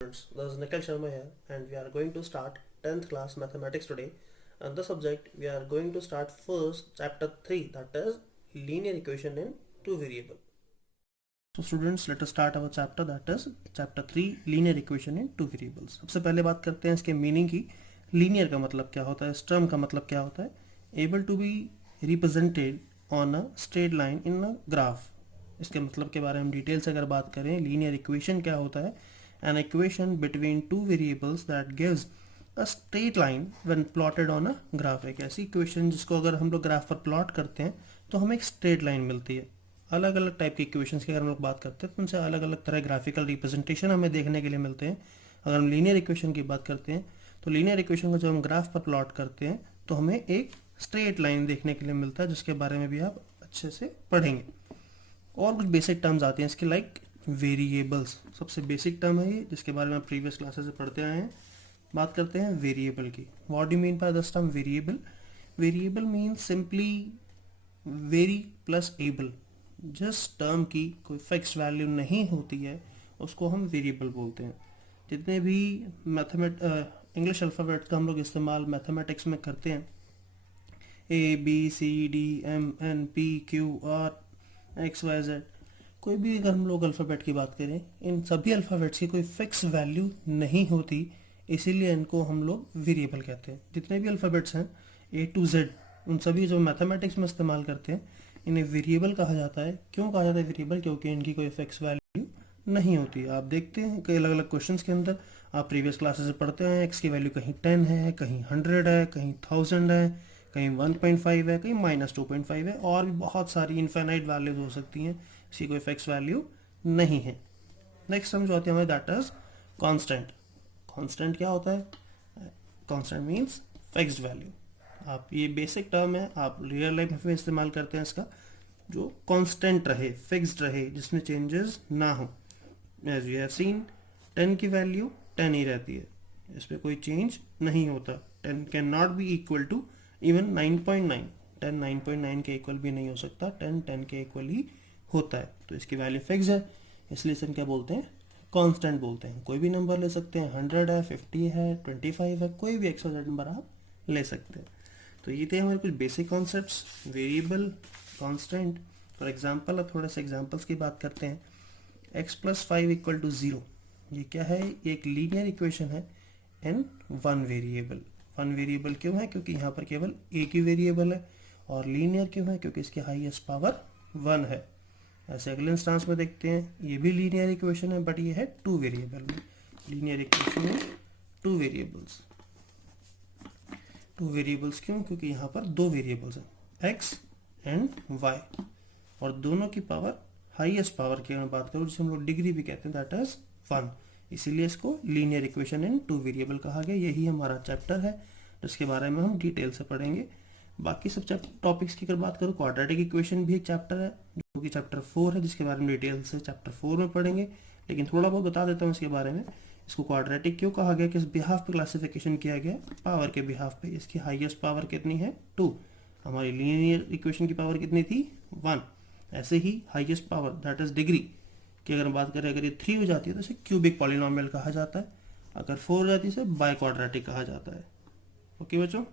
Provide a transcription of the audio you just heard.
This is Nikhil Sharma here, and we are going to start 10th class mathematics today. And the subject we are going to start first chapter 3, that is linear equation in two variable. So students, let us start our chapter, that is chapter 3 linear equation in two variables. सबसे पहले बात करते हैं इसके meaning की. Linear का मतलब क्या होता है, इस टर्म का मतलब क्या होता है. Able to be represented on a straight line in a graph. इसके मतलब के बारे में डिटेल से अगर बात करें, लीनियर इक्वेशन क्या होता है. An equation between two variables that gives a straight line when plotted on a graph. एक ऐसी इक्वेशन जिसको अगर हम लोग ग्राफ पर प्लॉट करते हैं तो हमें एक स्ट्रेट लाइन मिलती है. अलग अलग टाइप की इक्वेशंस की अगर हम लोग बात करते हैं तो उनसे अलग अलग तरह ग्राफिकल रिप्रेजेंटेशन हमें देखने के लिए मिलते हैं. अगर हम लीनियर इक्वेशन की बात करते हैं तो लीनियर इक्वेशन को जब हम ग्राफ पर प्लॉट करते हैं तो हमें एक स्ट्रेट लाइन देखने के लिए मिलता है, जिसके बारे में भी आप अच्छे से पढ़ेंगे. और कुछ बेसिक टर्म्स आते हैं इसके, लाइक वेरिएबल्स. सबसे बेसिक टर्म है ये, जिसके बारे में आप प्रीवियस क्लासेस से पढ़ते आए हैं. बात करते हैं वेरिएबल की. What do mean by this term variable. Variable means simply very plus able. जिस टर्म की कोई फिक्स वैल्यू नहीं होती है उसको हम वेरिएबल बोलते हैं. जितने भी इंग्लिश अल्फ़ाबेट का हम लोग इस्तेमाल मैथमेटिक्स में करते हैं, ABCDMNPQRXYZ, कोई भी अगर हम लोग अल्फ़ाबेट की बात करें, इन सभी अल्फ़ाबेट्स की कोई फिक्स वैल्यू नहीं होती, इसीलिए इनको हम लोग वेरिएबल कहते हैं. जितने भी अल्फ़ाबेट्स हैं A to Z, उन सभी जो मैथमेटिक्स में इस्तेमाल करते हैं, इन्हें वेरिएबल कहा जाता है. क्यों कहा जाता है वेरिएबल? क्योंकि इनकी कोई फिक्स वैल्यू नहीं होती. आप देखते हैं कई अलग अलग क्वेश्चंस के अंदर, आप प्रीवियस क्लासेस से पढ़ते हैं, एक्स की वैल्यू कहीं 10 है, कहीं 100 है, कहीं 1000 है, कहीं 1.5 है, कहीं -2.5 है, और भी बहुत सारी इनफाइनाइट वैल्यूज हो सकती हैं. इसकी कोई फिक्स वैल्यू नहीं है. नेक्स्ट हम जो आते हैं हमें, दैट इज कांस्टेंट. कांस्टेंट क्या होता है? Constant means fixed value. आप ये बेसिक टर्म है, आप रियल लाइफ में इस्तेमाल करते हैं इसका. जो कांस्टेंट रहे, फिक्स्ड रहे, जिसमें चेंजेस ना हो. एज यू हैव सीन, 10 की वैल्यू 10 ही रहती है, इसमें कोई चेंज नहीं होता. 10 can not be equal to even 9.9. 10 9.9 के इक्वल भी नहीं हो सकता, 10 10 के इक्वल ही होता है. तो इसकी वैल्यू फिक्स है, इसलिए इसे हम क्या बोलते हैं? कांस्टेंट बोलते हैं. कोई भी नंबर ले सकते हैं, 100 है, 50 है, 25 है, कोई भी एक्स्ट्रा नंबर आप ले सकते हैं. तो ये थे हमारे कुछ basic concepts, variable, constant. For example, अब थोड़े से एग्जांपल्स की बात करते हैं. x + 5 = 0. ये क्या है? ये एक लीनियर इक्वेशन है in one variable. One variable क्यों है? क्योंकि यहाँ पर केवल एक ही वेरिएबल है. और लीनियर क्यों है? क्योंकि इसकी हाईएस्ट पावर 1 है. ऐसे अगले इंस्टांस में देखते हैं, ये भी लीनियर इक्वेशन है, बट ये है टू वेरिएबल में. लीनियर इक्वेशन में टू वेरिएबल्स. टू वेरिएबल्स क्यों? क्योंकि यहाँ पर दो वेरिएबल्स हैं, x एंड y, और दोनों की पावर, हाईएस्ट पावर की मैं बात करूँ, जिसे हम लोग डिग्री भी कहते हैं, दैट इज 1. इसीलिए इसको linear equation in two variable कहा गया. यही हमारा चैप्टर है, जिसके बारे में हम डिटेल से पढ़ेंगे. बाकी सब टॉपिक्स की अगर बात करूँ, क्वाड्रेटिक इक्वेशन भी एक चैप्टर है, जो कि चैप्टर 4 है, जिसके बारे में डिटेल से चैप्टर 4 में पढ़ेंगे. लेकिन थोड़ा बहुत बता देता हूँ इसके बारे में. इसको क्वाड्रेटिक क्यों कहा गया, किस बिहाफ पे क्लासिफिकेशन किया गया? पावर के बिहाफ पे. इसकी हाईएस्ट पावर कितनी है? 2. हमारी लीनियर इक्वेशन की पावर कितनी थी? 1. ऐसे ही highest power, that is degree की अगर बात करें, अगर ये 3 हो जाती है तो इसे क्यूबिक पॉलिनोमियल कहा जाता है. अगर 4 हो जाती है इसे बाय क्वाड्रेटिक कहा जाता है. ओके बच्चों.